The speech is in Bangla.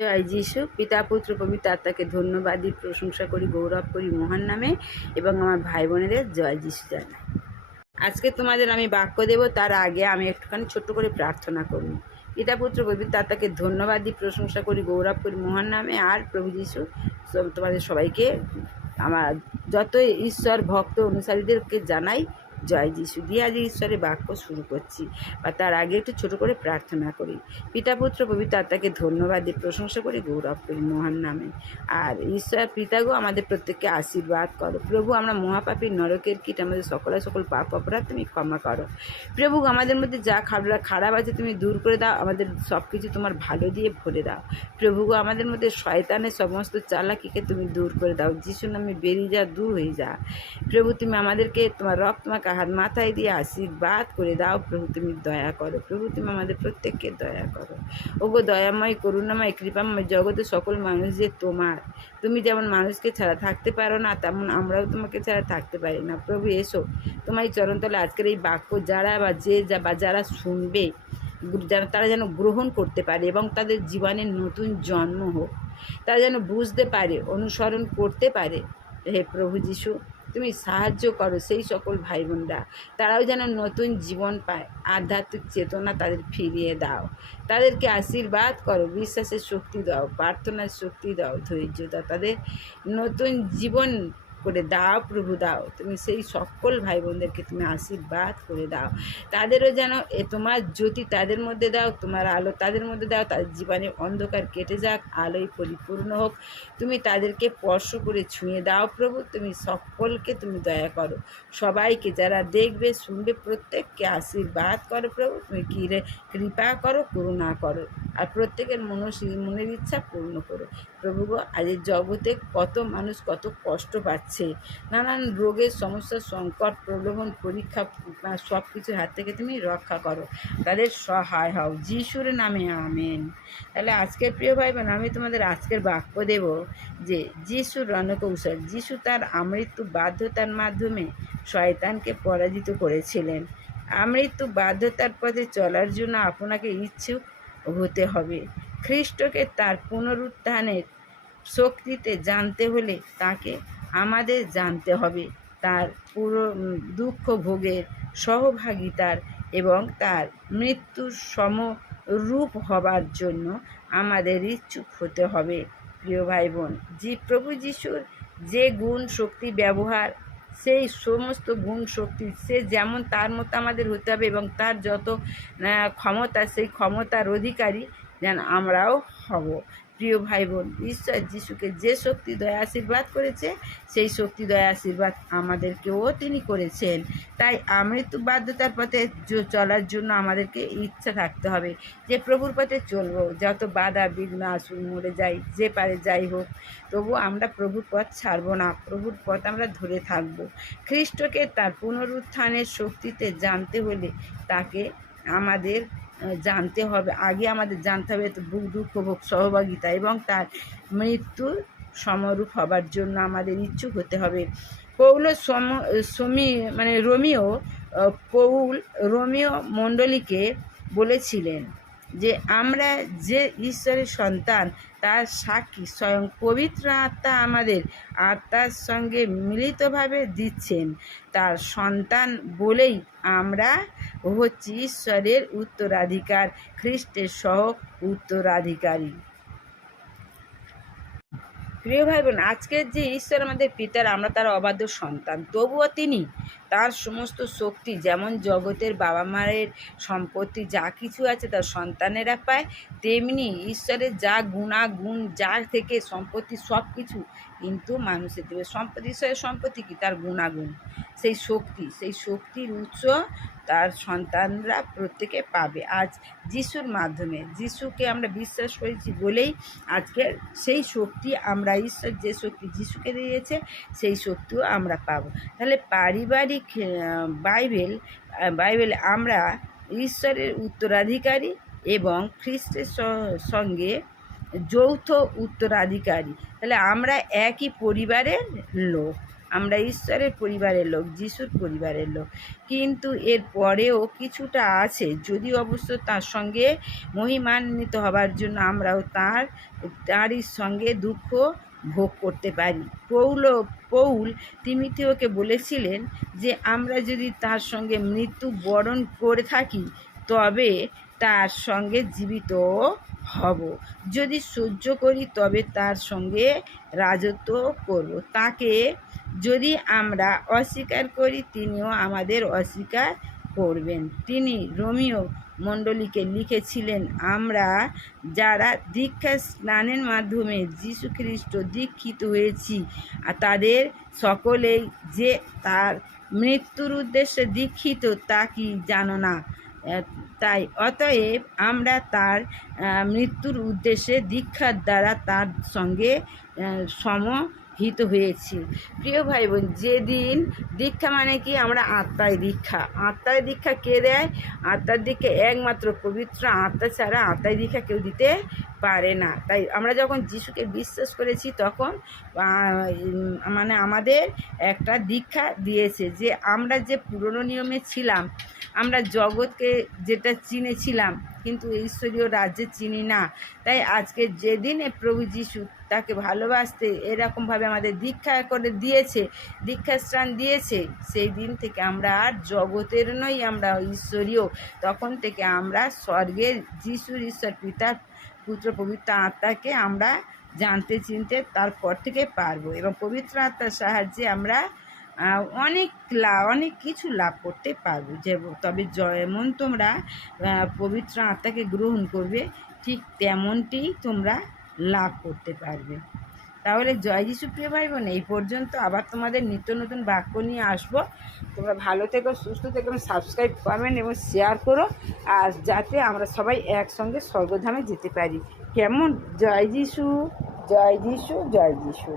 জয় যিশু পিতা, পুত্র, পবিত্র আত্মাকে ধন্যবাদ দিই প্রশংসা করি, গৌরব করি মহান নামে এবং আমার ভাই বোনেদের জয় যিশু জানাই। আজকে তোমাদের আমি বাক্য দেব, তার আগে আমি একটুখানি ছোট্ট করে প্রার্থনা করব। পিতা, পুত্র, পবিত্র আত্মাকে ধন্যবাদ দিই প্রশংসা করি, গৌরব করি মহান নামে। আর প্রভু যিশু তোমাদের সবাইকে আমার যত ঈশ্বর ভক্ত, অনুসারীদেরকে জানাই জয় যিশু। দিয়ে আজ ঈশ্বরের বাক্য শুরু করছি বা তার আগে একটু ছোট করে প্রার্থনা করি। পিতা, পুত্র, পবিত্র আত্মাকে ধন্যবাদ দিই প্রশংসা করি, গৌরব করি মহান নামে। আর ঈশ্বর পিতাগো আমাদের প্রত্যেককে আশীর্বাদ করো। প্রভু, আমরা মহাপাপীর নরকের কীট, আমাদের সকলে সকল পাপ অপরাধ তুমি ক্ষমা করো। প্রভু আমাদের মধ্যে যা খারাপ খারাপ আছে তুমি দূর করে দাও, আমাদের সব কিছু তোমার ভালো দিয়ে ভরে দাও। প্রভুগো আমাদের মধ্যে শয়তানের সমস্ত চালাকিকে তুমি দূর করে দাও। যিশু নামে বেরিয়ে যা, দূর হয়ে যা। প্রভু, তুমি আমাদেরকে তোমার রক্ত তোমাকে হাত মাথায় দিয়ে আশীর্বাদ করে দাও, প্রভু তুমি দয়া করো, প্রভু তুমি আমাদের প্রত্যেককে দয়া করো। ওগো দয়াময়, করুণাময়, কৃপাময় জগতে সকল মানুষ যে তোমার। তুমি যেমন মানুষকে ছাড়া থাকতে পারো না, তেমন আমরাও তোমাকে ছাড়া থাকতে পারি না। প্রভু এসো তোমার এই চরণতলে আজকের এই বাক্য যারা বা যে যা বা যারা শুনবে যারা তারা যেন গ্রহণ করতে পারে এবং তাদের জীবনের নতুন জন্ম হোক। তারা যেন বুঝতে পারে, অনুসরণ করতে পারে। হে প্রভু যিশু তুমি সাহায্য করো সেই সকল ভাই বোনরা তারাও যেন নতুন জীবন পায়, আধ্যাত্মিক চেতনা তাদের ফিরিয়ে দাও। তাদেরকে আশীর্বাদ করো, বিশ্বাসের শক্তি দাও, প্রার্থনার শক্তি দাও, ধৈর্য দাও। তাদের নতুন জীবন করে দাও, প্রভু দাও। তুমি সেই সকল ভাই বোনদেরকে তুমি আশীর্বাদ করে দাও। তাদেরও যেন এ তোমার জ্যোতি তাদের মধ্যে দাও, তোমার আলো তাদের মধ্যে দাও, তাদের জীবনে অন্ধকার কেটে যাক আলোয় পরিপূর্ণ হোক। তুমি তাদেরকে স্পর্শ করে ছুঁয়ে দাও প্রভু, তুমি সকলকে তুমি দয়া করো। সবাইকে যারা দেখবে, শুনবে, প্রত্যেককে আশীর্বাদ করো প্রভু, তুমি কিরে, কৃপা করো, করুণা করো। আর প্রত্যেকের মনস মনের ইচ্ছা পূর্ণ করো। প্রভু গো আজ এই জগতে কত মানুষ কত কষ্ট পাচ্ছে। নানান রোগের সমস্যা, সংকট, প্রলোভন, পরীক্ষা সব কিছুর হাত থেকে তুমি রক্ষা করো। তাদের সহায় হও। যিশুর নামে, আমেন। তাহলে আজকের প্রিয় ভাই বোন আমি তোমাদের আজকের বাক্য দেব যে যিশুর রণকৌশল, যিশু তার আমৃত্যু বাধ্যতার মাধ্যমে শয়তানকে পরাজিত করেছিলেন। আমৃত্যু বাধ্যতার পথে চলার জন্য আপনাকে ইচ্ছুক হতে হবে। খ্রিস্টকে তার পুনরুত্থানের শক্তিতে জানতে হলে তাকে আমাদের জানতে হবে। তার পুরো দুঃখ ভোগের সহভাগিতার এবং তার মৃত্যুর সমরূপ হবার জন্য আমাদের ইচ্ছুক হতে হবে। প্রিয় ভাই বোন যে প্রভু যিশুর যে গুণ শক্তি ব্যবহার, সেই সমস্ত গুণ শক্তি, সে যেমন তার মতো আমাদের হতে হবে এবং তার যত ক্ষমতা, সেই ক্ষমতার অধিকারী যেন আমরাও হব। প্রিয় ভাই বোন ঈশ্বর যিশুকে যে শক্তি, দয়া, আশীর্বাদ করেছে, সেই শক্তি, দয়া, আশীর্বাদ আমাদেরকেও তিনি করেছেন। তাই আমৃত্যু বাধ্যতার পথে চলার জন্য আমাদেরকে ইচ্ছা থাকতে হবে যে প্রভুর পথে চলবো। যত বাধা, বিঘ্ন আসুন মরে যাই, যে পারে যাই হোক, তবু আমরা প্রভুর পথ ছাড়বো না। প্রভুর পথ আমরা ধরে থাকব। খ্রিস্টকে তার পুনরুত্থানের শক্তিতে জানতে হলে তাকে আমাদের জানতে হবে। আগে আমাদের জানতে হবে বুক দুঃখ ভোগ, সহভাগিতা এবং তার মৃত্যু সমরূপ হবার জন্য আমাদের ইচ্ছুক হতে হবে। পৌল সম, সমী মানে রোমিও পৌল রোমিও মণ্ডলীকে বলেছিলেন যে আমরা যে ঈশ্বরের সন্তান, তার সাক্ষী স্বয়ং পবিত্র আত্মা আমাদের আত্মার সঙ্গে মিলিতভাবে দিচ্ছেন। তার সন্তান বলেই আমরা হচ্ছি ঈশ্বরের উত্তরাধিকার, খ্রিস্টের সহ উত্তরাধিকারী। প্রিয় ভাই বোন আজকের যে ঈশ্বর আমাদের পিতার, আমরা তার অবাধ্য সন্তান, তবুও তিনি তার সমস্ত শক্তি, যেমন জগতের বাবা মায়ের সম্পত্তি, যা কিছু আছে তার সন্তানেরা পায়, তেমনি ঈশ্বরের যা গুণাগুণ যা থেকে সম্পত্তি সব কিছু কিন্তু মানুষের দেবে। সম্পত্তি ঈশ্বরের সম্পত্তি কি? তার গুণাগুণ। সেই শক্তি, সেই শক্তির উৎস তার সন্তানরা প্রত্যেকে পাবে। আজ যিশুর মাধ্যমে, যিশুকে আমরা বিশ্বাস করেছি বলেই আজকে সেই শক্তি আমরা ঈশ্বর যে শক্তি যিশুকে দিয়েছে, সেই শক্তিও আমরা পাবো। তাহলে পারিবারিক বাইবেল বাইবেল আমরা ঈশ্বরের উত্তরাধিকারী এবং খ্রিস্টের সঙ্গে যৌথ উত্তরাধিকারী। তাহলে আমরা একই পরিবারের লোক। আমরা ঈশ্বরের পরিবারের লোক, যিশুর পরিবারের লোক। কিন্তু এর পরেও কিছুটা আছে। যদি অবশ্য তার সঙ্গে মহিমান্বিত হবার জন্য আমরাও তার, তারই সঙ্গে দুঃখ ভোগ করতে পারি। পৌল পৌল তিমিথিওকে বলেছিলেন যে, আমরা যদি তার সঙ্গে মৃত্যু বরণ করে থাকি, তবে তার সঙ্গে জীবিত হব। যদি সহ্য করি, তবে তার সঙ্গে রাজত্ব করব। তাকে যদি আমরা অস্বীকার করি, তিনিও আমাদের অস্বীকার করবেন। তিনি রোমিও মণ্ডলীকে লিখেছিলেন, আমরা যারা দীক্ষা স্নানের মাধ্যমে যীশু খ্রিস্ট দীক্ষিত হয়েছি, আর তাদের সকলেই যে তার মৃত্যুর উদ্দেশ্যে দীক্ষিত, তা কি জানো না? তাই অতএব আমরা তার মৃত্যুর উদ্দেশ্যে দীক্ষার দ্বারা তার সঙ্গে সমহিত হয়েছি। প্রিয় ভাই বোন যেদিন দীক্ষা মানে কি? আমরা আত্মায় দীক্ষা। আত্মায় দীক্ষা কে দেয়? আত্মার দীক্ষা একমাত্র পবিত্র আত্মা ছাড়া আত্মায় দীক্ষা কেউ দিতে পারে না। তাই আমরা যখন যিশুকে বিশ্বাস করেছি তখন মানে আমাদের একটা দীক্ষা দিয়েছে যে আমরা যে পুরনো নিয়মে ছিলাম, আমরা জগৎকে যেটা চিনেছিলাম, কিন্তু ঈশ্বরীয় রাজ্যে চিনি না। তাই আজকে যেদিনে প্রভু যিশু তাকে ভালোবাসতে এরকমভাবে আমাদের দীক্ষা করে দিয়েছে, দীক্ষা স্থান দিয়েছে, সেই দিন থেকে আমরা আর জগতের নই, আমরা ঈশ্বরীয়। তখন থেকে আমরা স্বর্গের যিশুর ঈশ্বর পিতার পুত্র পবিত্র আত্মাকে আমরা জানতে, চিনতে তারপর থেকে পারব এবং পবিত্র আত্মার সাহায্যে আমরা অনেক লাভ অনেক কিছু লাভ করতে পারব। যে তবে যেমন তোমরা পবিত্র আত্মাকে গ্রহণ করবে, ঠিক তেমনটি তোমরা লাভ করতে পারবে। তাহলে জয় যিশু প্রিয় ভাই বোন এই পর্যন্ত আবার তোমাদের নিত্য নতুন বাক্য নিয়ে আসব। তোমরা ভালো থেকো, সুস্থ থেকো সাবস্ক্রাইব কমেন্ট এবং শেয়ার করো। আর যাতে আমরা সবাই একসঙ্গে স্বর্গধামে যেতে পারি। কেমন? জয় যিশু জয় যিশু জয় যিশু